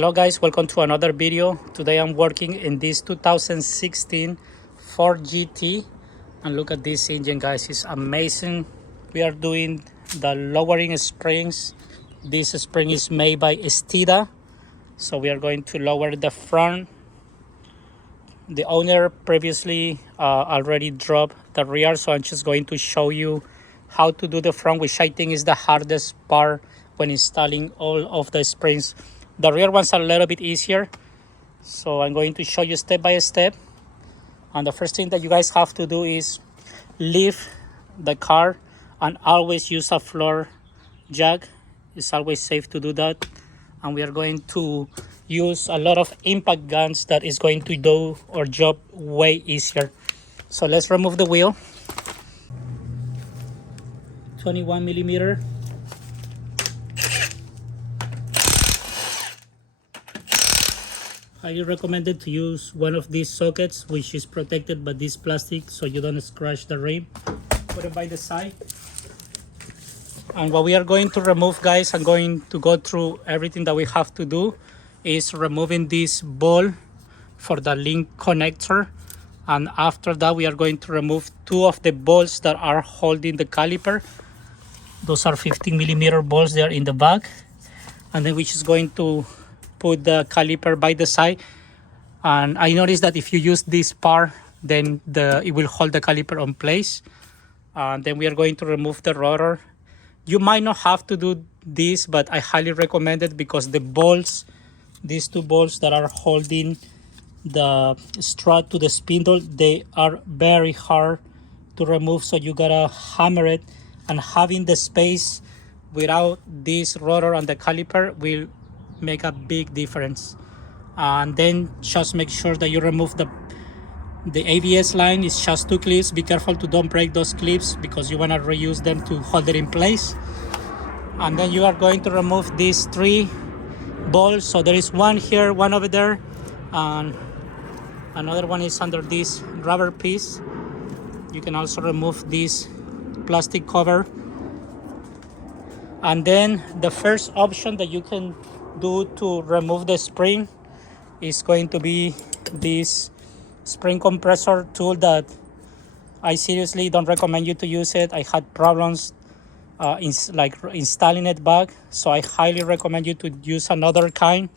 Hello guys, welcome to another video. Today I'm working in this 2016 Ford GT, and look at this engine guys, it's amazing. We are doing the lowering springs. This spring is made by Steeda, so we are going to lower the front. The owner previously already dropped the rear, so I'm just going to show you how to do the front, which I think is the hardest part when installing all of the springs. The rear ones are a little bit easier, so I'm going to show you step by step. And the first thing that you guys have to do is lift the car and always use a floor jack. It's always safe to do that. And we are going to use a lot of impact guns that is going to do our job way easier. So let's remove the wheel. 21 millimeter. Highly recommended to use one of these sockets which is protected by this plastic so you don't scratch the rim. Put it by the side. And what we are going to remove, guys, I'm going to go through everything that we have to do, is removing this ball for the link connector. And after that we are going to remove two of the bolts that are holding the caliper. Those are 15 millimeter bolts there in the back. And then we're just going to put the caliper by the side. And I noticed that if you use this part, then it will hold the caliper on place. And then we are going to remove the rotor. You might not have to do this, but I highly recommend it because the bolts, these two bolts that are holding the strut to the spindle, they are very hard to remove, so you gotta hammer it. And having the space without this rotor and the caliper will make a big difference. And then just make sure that you remove the ABS line. It's just two clips. Be careful to don't break those clips because you want to reuse them to hold it in place. And then you are going to remove these three bolts. So there is one here, one over there, and another one is under this rubber piece. You can also remove this plastic cover. And then the first option that you can do to remove the spring is going to be this spring compressor tool that I seriously don't recommend you to use it. I had problems installing it back, so I highly recommend you to use another kind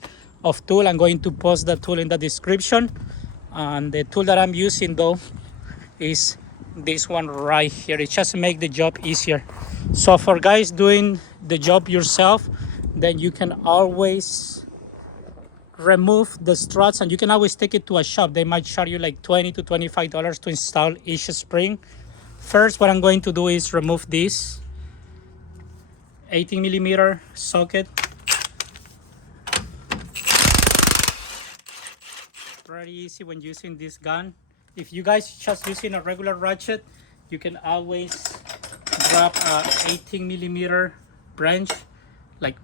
of tool. I'm going to post the tool in the description, and the tool that I'm using though is this one right here. It just makes the job easier. So for guys doing the job yourself, then you can always remove the struts, and you can always take it to a shop. They might charge you like $20 to $25 to install each spring. First, what I'm going to do is remove this 18 millimeter socket. Very easy when using this gun. If you guys just using a regular ratchet, you can always grab a 18 millimeter branch. Like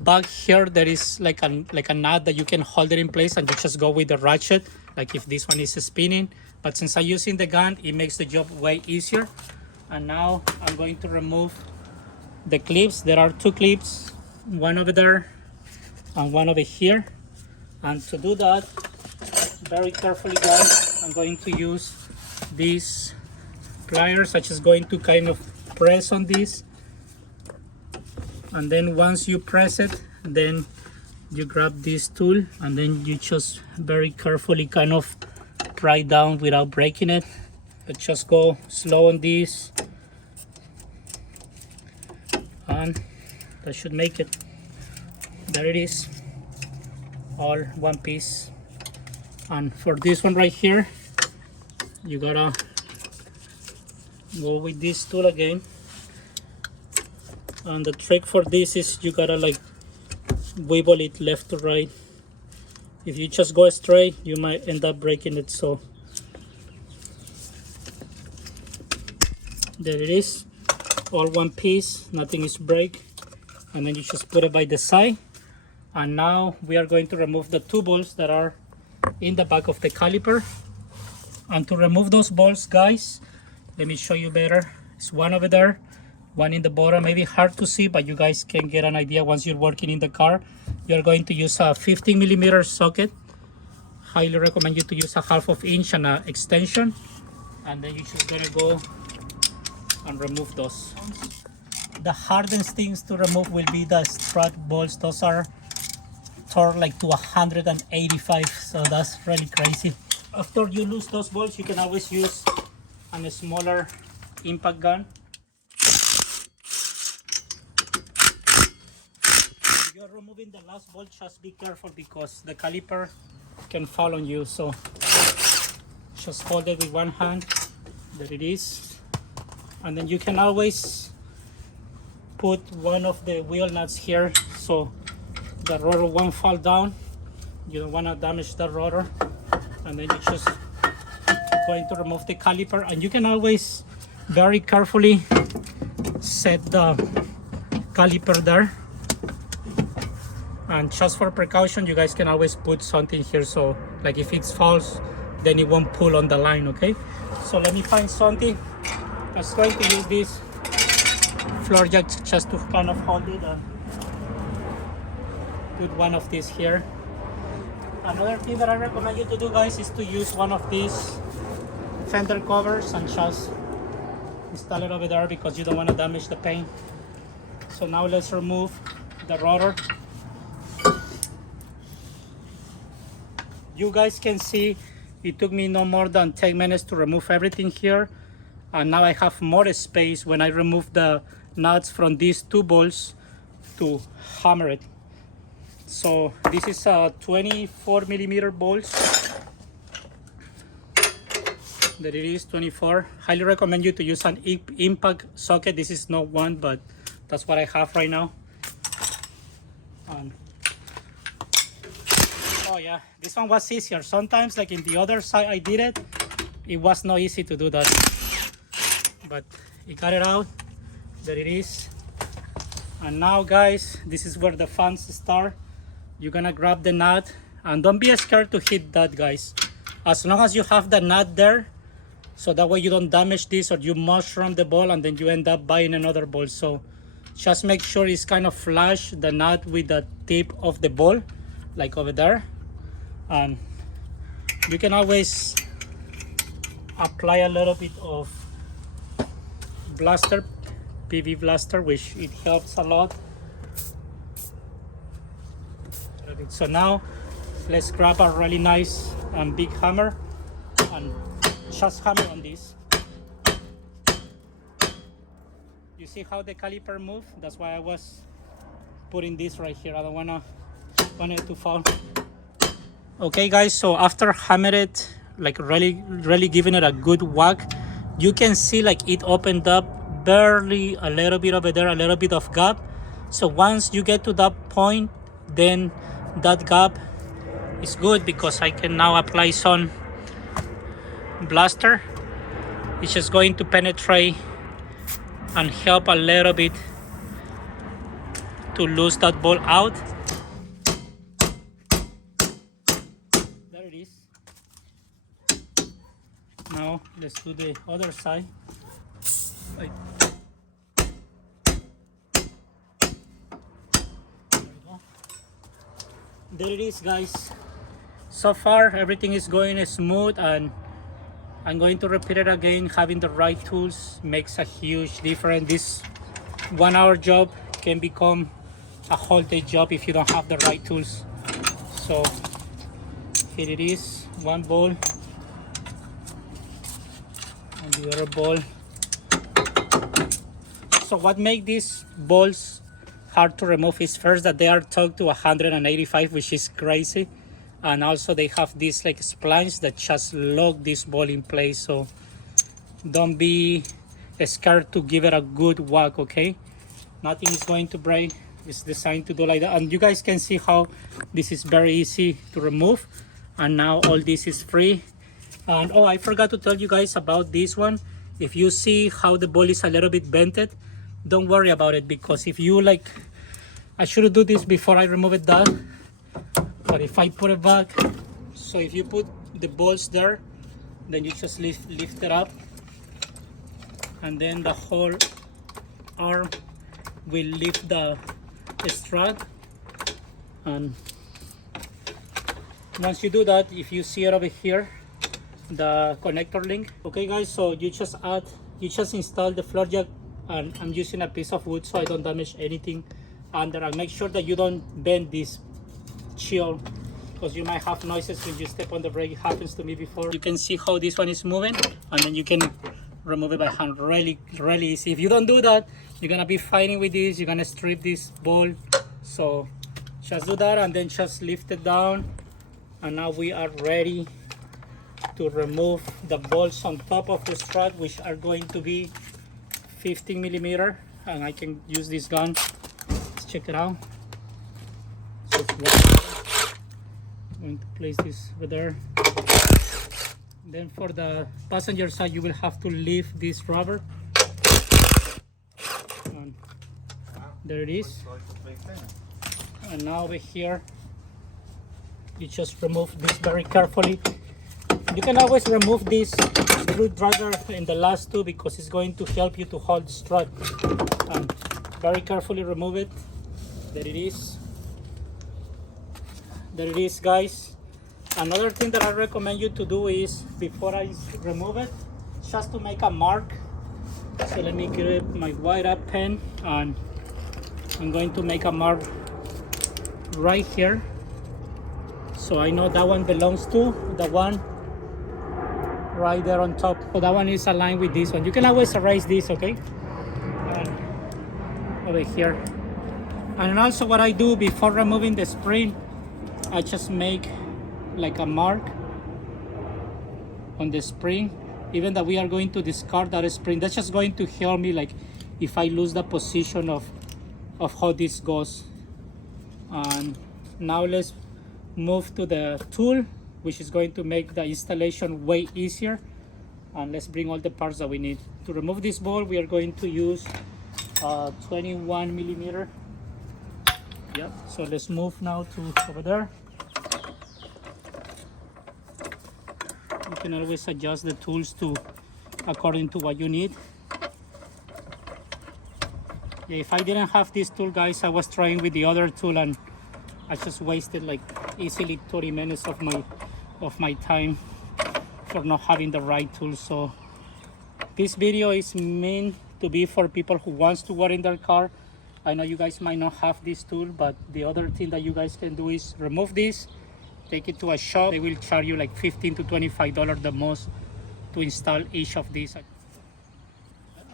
back here there is like a nut that you can hold it in place, and you just go with the ratchet like if this one is spinning. But since I'm using the gun, it makes the job way easier. And now I'm going to remove the clips. There are two clips, one over there and one over here. And to do that, very carefully guys, I'm going to use these pliers. I'm just going to kind of press on this, and then once you press it, then you grab this tool, and then you just very carefully kind of pry down without breaking it. But just go slow on this, and that should make it. There it is, all one piece. And for this one right here, you gotta go with this tool again. And the trick for this is you gotta like wibble it left to right. If you just go straight, you might end up breaking it. So there it is, all one piece, nothing is break. And then you just put it by the side. And now we are going to remove the two bolts that are in the back of the caliper. And to remove those bolts, guys, let me show you better. It's one over there, one in the bottom. Maybe hard to see, but you guys can get an idea once you're working in the car. you're going to use a 15mm socket. Highly recommend you to use a 1/2 inch and an extension, and then you're just gonna go and remove those. The hardest things to remove will be the strut bolts. Those are torqued like to 185, so that's really crazy. After you lose those bolts, you can always use a smaller impact gun. If you're removing the last bolt, just be careful because the caliper can fall on you. So just hold it with one hand. There it is. And then you can always put one of the wheel nuts here so the rotor won't fall down. You don't want to damage the rotor. And then you're just going to remove the caliper, and you can always very carefully set the caliper there. And just for precaution, you guys can always put something here, so like if it falls, then it won't pull on the line. Okay, so let me find something that's going to use this floor jack just to kind of hold it, and put one of these here. Another thing that I recommend you to do, guys, is to use one of these fender covers and just install it over there because you don't want to damage the paint. So now let's remove the rotor. You guys can see it took me no more than 10 minutes to remove everything here, and now I have more space when I remove the nuts from these two bolts to hammer it. So this is a 24mm bolts. There it is, 24. Highly recommend you to use an impact socket. This is not one, but that's what I have right now. Oh yeah, this one was easier. Sometimes, like in the other side I did it, it was not easy to do that. But it got it out. There it is. And now, guys, this is where the fans start. You're gonna grab the nut, and don't be scared to hit that, guys. As long as you have the nut there, so that way you don't damage this or you mushroom the ball and then you end up buying another ball. So just make sure it's kind of flush the nut with the tip of the ball, like over there. And you can always apply a little bit of blaster, PV blaster, which it helps a lot. So now let's grab a really nice and big hammer and just hammer on this. You see how the caliper move? That's why I was putting this right here. I don't want it to fall. Okay, guys, so after hammer it, like really giving it a good whack, you can see like it opened up barely a little bit over there, a little bit of gap. So once you get to that point, then that gap is good because I can now apply some blaster. It's just going to penetrate and help a little bit to lose that ball out. There it is. Now let's do the other side. Right. There it is, guys. So far everything is going smooth, and I'm going to repeat it again. Having the right tools makes a huge difference. This 1 hour job can become a whole day job if you don't have the right tools. So here it is, one ball and the other ball. So what makes these balls hard to remove is first that they are torqued to 185, which is crazy, and also they have this like splines that just lock this ball in place. So don't be scared to give it a good whack. Okay, nothing is going to break. It's designed to do like that, and you guys can see how this is very easy to remove. And now all this is free. And oh, I forgot to tell you guys about this one. If you see how the ball is a little bit bented, don't worry about it, because if you like, I should do this before I remove it down, but if I put it back, so if you put the balls there, then you just lift it up, and then the whole arm will lift the strut, And once you do that, if you see it over here, the connector link. Okay guys, so you just install the floor jack, and I'm using a piece of wood so I don't damage anything under, and make sure that you don't bend this shield because you might have noises when you step on the brake. It happens to me before. You can see how this one is moving, and then you can remove it by hand. Really easy. If you don't do that, you're gonna be fighting with this. You're gonna strip this ball. So just do that and then just lift it down, and now we are ready to remove the bolts on top of the strut, which are going to be 15 millimeter, and I can use this gun. Let's check it out. So I'm going to place this over there. Then for the passenger side, you will have to lift this rubber. And there it is. And now over here, you just remove this very carefully. You can always remove this screwdriver in the last two because it's going to help you to hold the strut. And very carefully remove it. There it is. There it is, guys. Another thing that I recommend you to do is, before I remove it, just to make a mark. So let me grab my white up pen, and I'm going to make a mark right here. So I know that one belongs to the one right there on top. So that one is aligned with this one. You can always erase this, okay? And over here. And also what I do before removing the spring, I just make like a mark on the spring. Even that we are going to discard that spring, that's just going to help me, like if I lose the position of how this goes. And now let's move to the tool, which is going to make the installation way easier. And let's bring all the parts that we need. To remove this ball, we are going to use 21 millimeter. Yep. So let's move now to over there. You can always adjust the tools to according to what you need. Yeah, if I didn't have this tool, guys, I was trying with the other tool, and I just wasted like easily 30 minutes of my time for not having the right tool. So this video is meant to be for people who wants to work in their car. I know you guys might not have this tool, but the other thing that you guys can do is remove this, take it to a shop. They will charge you like $15 to $25 the most to install each of these.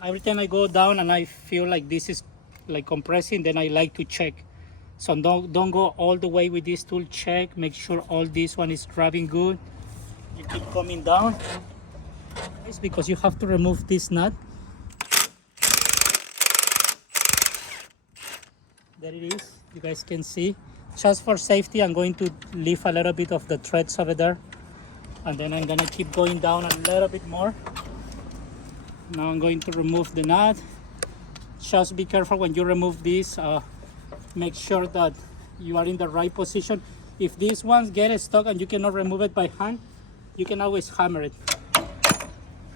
Every time I go down and I feel like this is like compressing, then I like to check. So don't go all the way with this tool. Check, make sure all this one is grabbing good. You keep coming down. It's because you have to remove this nut. There it is. You guys can see. Just for safety, I'm going to leave a little bit of the threads over there, and then I'm gonna keep going down a little bit more. Now I'm going to remove the nut. Just be careful when you remove this. Make sure that you are in the right position. If these ones get stuck and you cannot remove it by hand, you can always hammer it.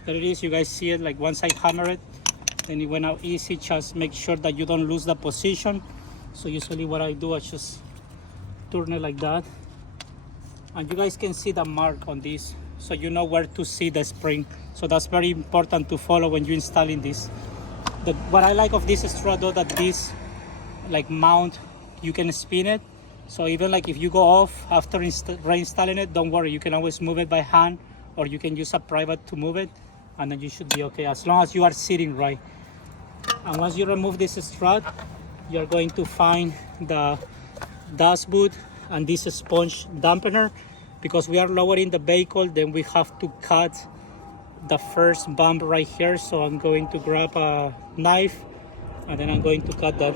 There it is. You guys see it. Like once I hammer it, then it went out easy. Just make sure that you don't lose the position. So usually what I do, I just turn it like that, and you guys can see the mark on this, so you know where to see the spring. So that's very important to follow when you're installing this. What I like of this strut though, that this like mount, you can spin it. So even like if you go off after reinstalling it, don't worry, you can always move it by hand, or you can use a private to move it, and then you should be okay as long as you are sitting right. And once you remove this strut, you're going to find the dashboard and this sponge dampener. Because we are lowering the vehicle, then we have to cut the first bump right here. So I'm going to grab a knife, and then I'm going to cut that.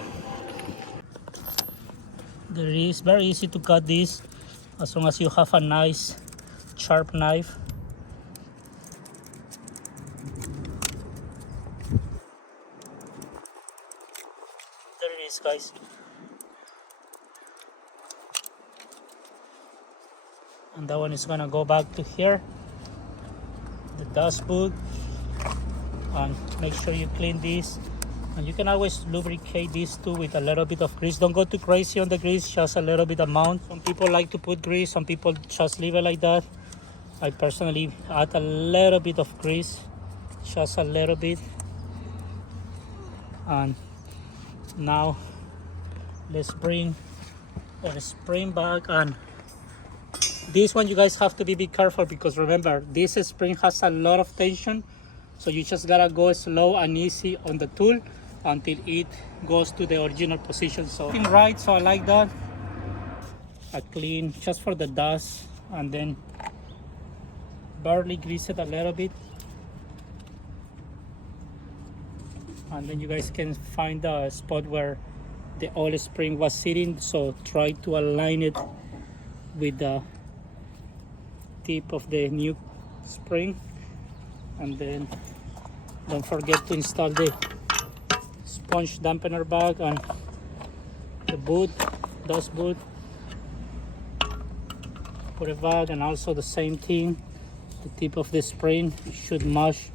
There it is. Very easy to cut this as long as you have a nice sharp knife. There it is, guys. And that one is gonna go back to here, the dashboard. And make sure you clean this And you can always lubricate these two with a little bit of grease. Don't go too crazy on the grease, just a little bit amount. Some people like to put grease, some people just leave it like that. I personally add a little bit of grease, just a little bit. And now let's bring a spring back, and this one you guys have to be careful, because remember, this spring has a lot of tension, so you just gotta go slow and easy on the tool until it goes to the original position. So right, so I like that. I clean just for the dust, and then barely grease it a little bit, and then you guys can find the spot where the oil spring was sitting, so try to align it with the tip of the new spring. And then don't forget to install the sponge dampener bag and the boot, dust boot, put it back. And also the same thing, the tip of the spring should match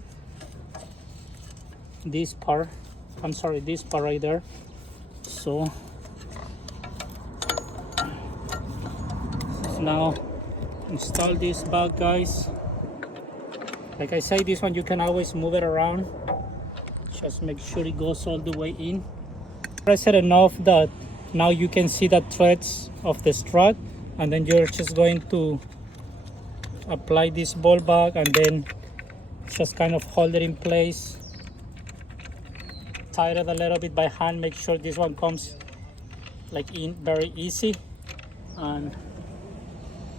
this part, this part right there. So now install this back, guys. Like I say, this one you can always move it around, just make sure it goes all the way in. Press it enough that now you can see the threads of the strut, and then you're just going to apply this ball back and then just kind of hold it in place. Tie it a little bit by hand, make sure this one comes like in very easy. And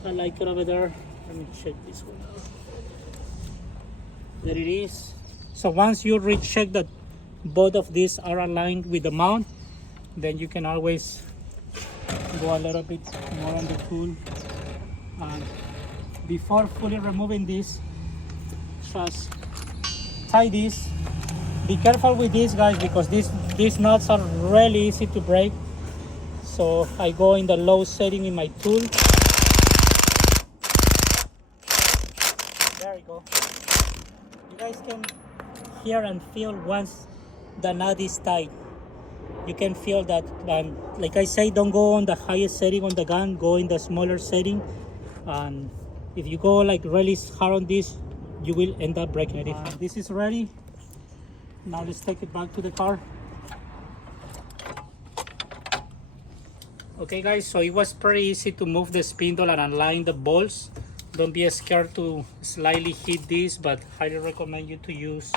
I like it over there. Let me check this one out. There it is. So once you recheck that both of these are aligned with the mount, then you can always go a little bit more on the tool. And before fully removing this, just tie this. Be careful with this, guys, because these nuts are really easy to break. So I go in the low setting in my tool. There you go. You guys can hear and feel once the nut is tight. You can feel that. And like I say, don't go on the highest setting on the gun, go in the smaller setting. And if you go like really hard on this, you will end up breaking it. This is ready. Now let's take it back to the car. Okay guys, so it was pretty easy to move the spindle and align the bolts. Don't be scared to slightly hit this, but highly recommend you to use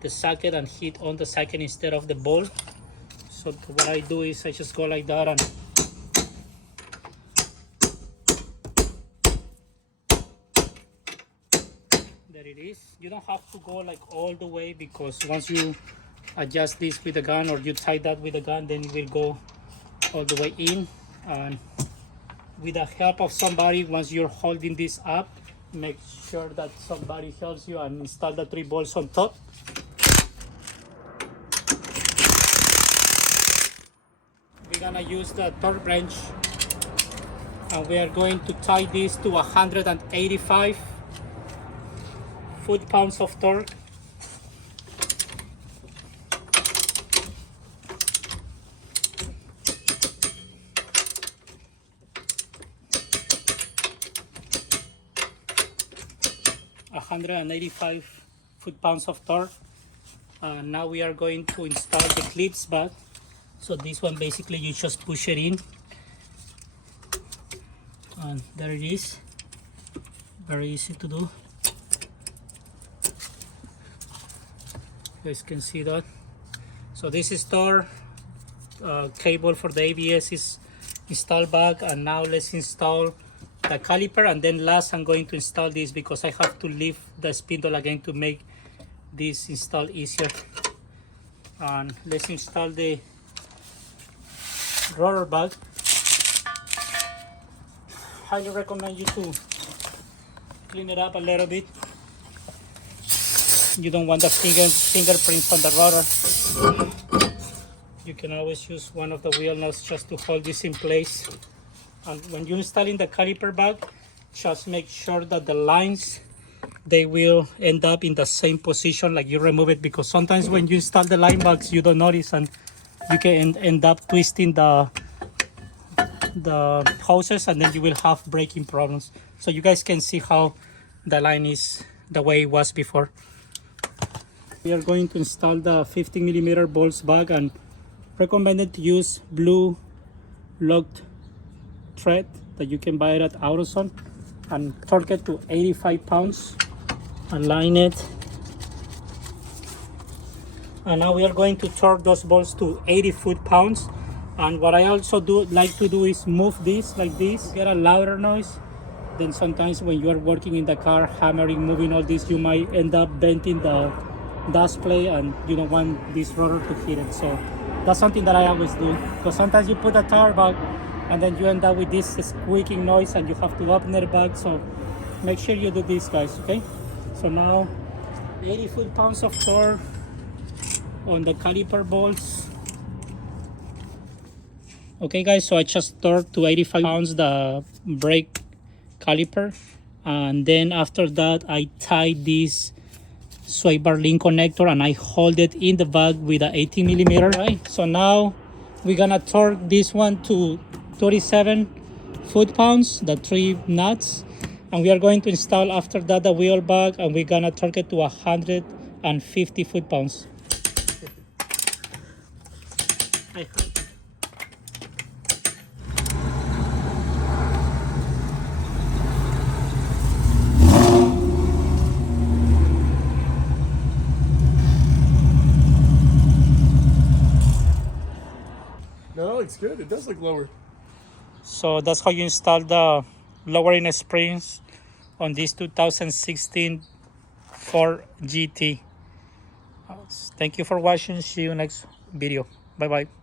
the socket and hit on the socket instead of the bolt. So what I do is I just go like that, and there it is. You don't have to go like all the way, because once you adjust this with the gun, or you tie that with the gun, then it will go all the way in. And with the help of somebody, once you're holding this up, make sure that somebody helps you and install the 3 bolts on top. We're gonna use the torque wrench, and we are going to tie this to 185 foot-pounds of torque. foot-pounds of torque. Now we are going to install the clips back. So this one, basically you just push it in, and there it is. Very easy to do. You guys can see that. So this is torque. Cable for the ABS is installed back, and now let's install the caliper. And then last, I'm going to install this, because I have to lift the spindle again to make this install easier. And let's install the roller bag. Highly recommend you to clean it up a little bit. You don't want the fingerprints on the rotor. You can always use one of the wheel nuts just to hold this in place. And when you're installing the caliper bag, just make sure that the lines they will end up in the same position like you remove it, because sometimes when you install the line box you don't notice and you can end up twisting the hoses, and then you will have braking problems. So you guys can see how the line is the way it was before. We are going to install the 50mm bolts back, and recommended to use blue locked thread that you can buy it at AutoZone, and torque it to 85 pounds. Align it, and now we are going to torque those bolts to 80 foot-pounds. And what I also like to do is move this like this, get a louder noise. Then sometimes when you are working in the car, hammering, moving all this, you might end up bending the display, and you don't want this rotor to hit it. So that's something that I always do, because sometimes you put a tire back and then you end up with this squeaking noise and you have to open it back. So make sure you do this, guys, okay? So now 80 foot-pounds of torque on the caliper bolts. Okay guys, so I just torqued to 85 pounds the brake caliper, and then after that I tied this sway bar link connector and I hold it in the back with a 18mm. Right, so now we're gonna torque this one to 37 foot-pounds, the 3 nuts, and we are going to install after that the wheel back, and we're gonna torque it to 150 foot-pounds. No, it's good. It does look lower. So that's how you install the lowering springs on this 2016 Ford GT. Thank you for watching. See you next video. Bye bye.